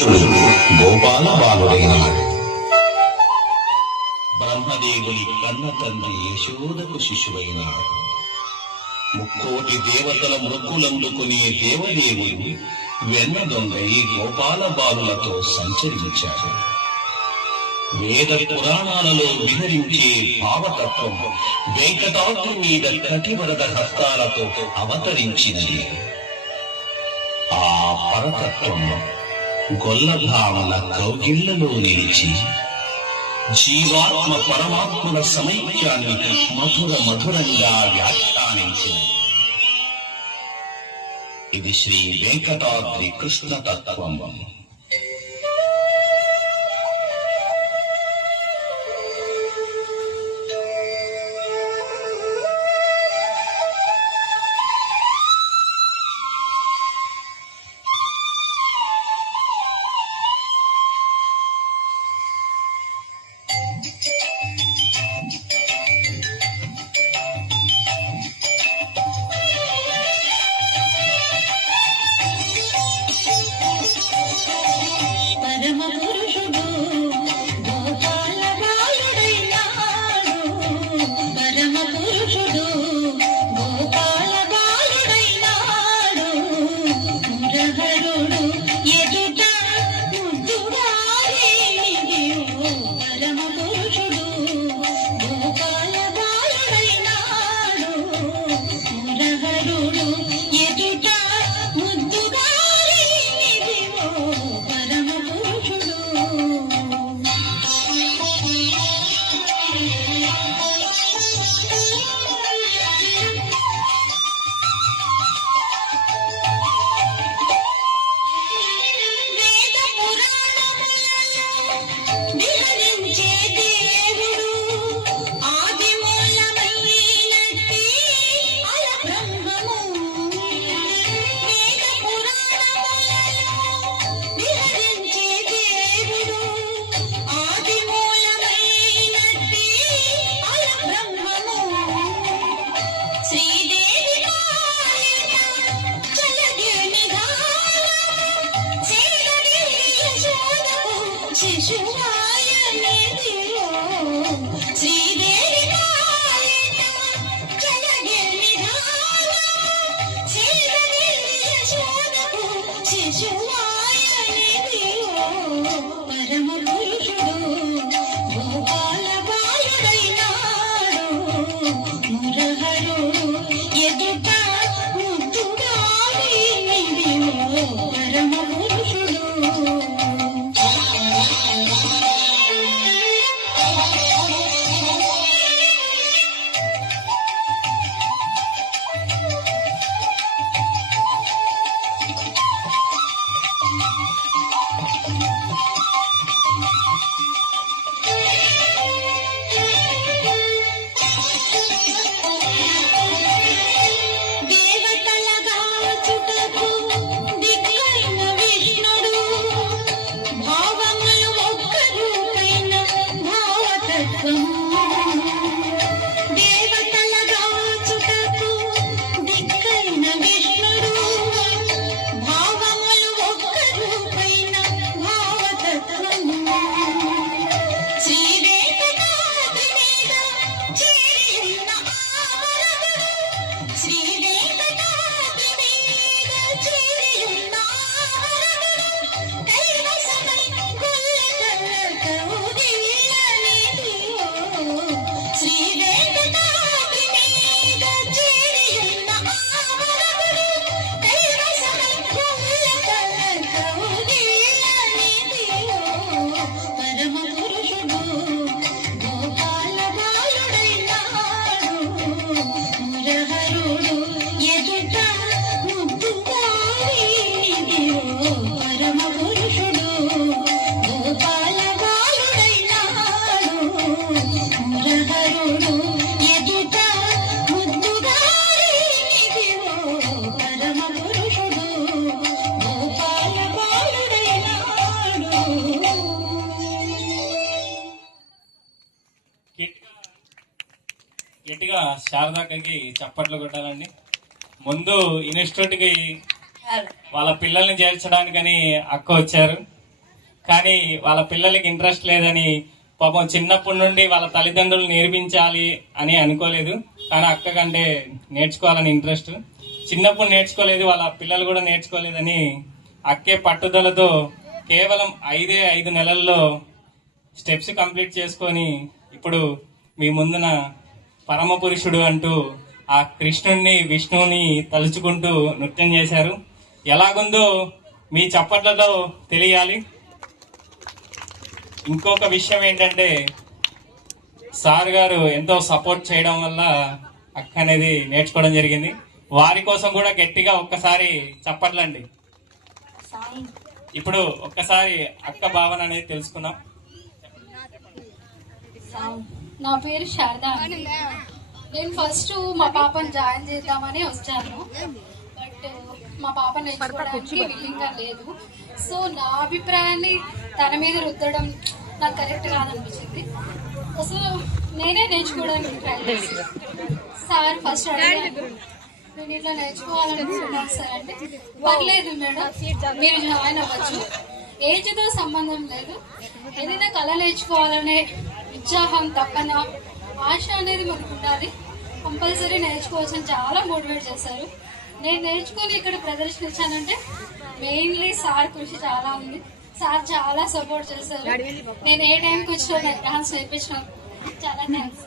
గోపాల బాలుడైనాడు. బ్రహ్మదేవుని కన్న తండ్రి యశోదకు శిశువైనాడు. ముక్కోటి దేవతల మొక్కులందుకునే దేవదేవుడు వెన్న దొంగై గోపాల బాలులతో సంచరించాడు. వేద పురాణాలలో విహరించే భావతత్వం వెంకటాద్రి మీద కటివరద హస్తాలతో అవతరించినది. ఆ పరతత్వం గొల్లభామల కౌగిళ్లలో నిలిచి జీవాత్మ పరమాత్మల సమైక్యాన్ని మధురంగా వ్యాఖ్యానించినది. ఇది శ్రీ వెంకటాద్రి కృష్ణ తత్వం. గట్టిగా శారదాకి చప్పట్లు కొట్టాలండి. ముందు ఇన్స్టిట్యూట్కి వాళ్ళ పిల్లల్ని చేర్చడానికని అక్క వచ్చారు. కానీ వాళ్ళ పిల్లలకి ఇంట్రెస్ట్ లేదని పాపం చిన్నప్పటి నుండి వాళ్ళ తల్లిదండ్రులు నేర్పించాలి అని అనుకోలేదు. కానీ అక్క కంటే నేర్చుకోవాలని ఇంట్రెస్ట్, చిన్నప్పుడు నేర్చుకోలేదు, వాళ్ళ పిల్లలు కూడా నేర్చుకోలేదని అక్కే పట్టుదలతో కేవలం 5 నెలల్లో స్టెప్స్ కంప్లీట్ చేసుకొని ఇప్పుడు మీ ముందున పరమ పురుషుడు అంటూ ఆ కృష్ణుణ్ణి విష్ణువుని తలుచుకుంటూ నృత్యం చేశారు. ఎలాగుందో మీ చప్పట్లతో తెలియాలి. ఇంకొక విషయం ఏంటంటే సార్ గారు ఎంతో సపోర్ట్ చేయడం వల్ల అక్క అనేది నేర్చుకోవడం జరిగింది. వారి కోసం కూడా గట్టిగా ఒక్కసారి చప్పట్లండి. ఇప్పుడు ఒక్కసారి అక్క భావన అనేది తెలుసుకుందాం. నా పేరు శారదా. నేను ఫస్ట్ మా పాపని జాయిన్ చేద్దామని వచ్చాను, బట్ మా పాప నేర్చుకోవడానికి విల్లింగ్ గా లేదు. సో నా అభిప్రాయాన్ని తన మీద రుద్దడం నాకు కరెక్ట్ కాదనిపించింది. అసలు నేనే నేర్చుకోవడానికి ట్రై చేస్తాను. సార్ ఫస్ట్ అడిగాను, నేను ఇట్లా నేర్చుకోవాలనుకుంటున్నాను సార్ అంటే, పర్లేదు మేడం మీరు జాయిన్ అవ్వచ్చు, ఏజ్తో సంబంధం లేదు, ఏదైనా కళ నేర్చుకోవాలనే ఉత్సాహం తప్పన ఆశ అనేది మనకు ఉండాలి, కంపల్సరీ నేర్చుకోవచ్చు అని చాలా మోటివేట్ చేశారు. నేను నేర్చుకొని ఇక్కడ ప్రదర్శన ఇచ్చానంటే మెయిన్లీ సార్ కృషి చాలా ఉంది. సార్ చాలా సపోర్ట్ చేశారు. నేను ఏ టైంకి వచ్చినా నాకు డాన్స్ నేర్పించిన చాలా థ్యాంక్స్.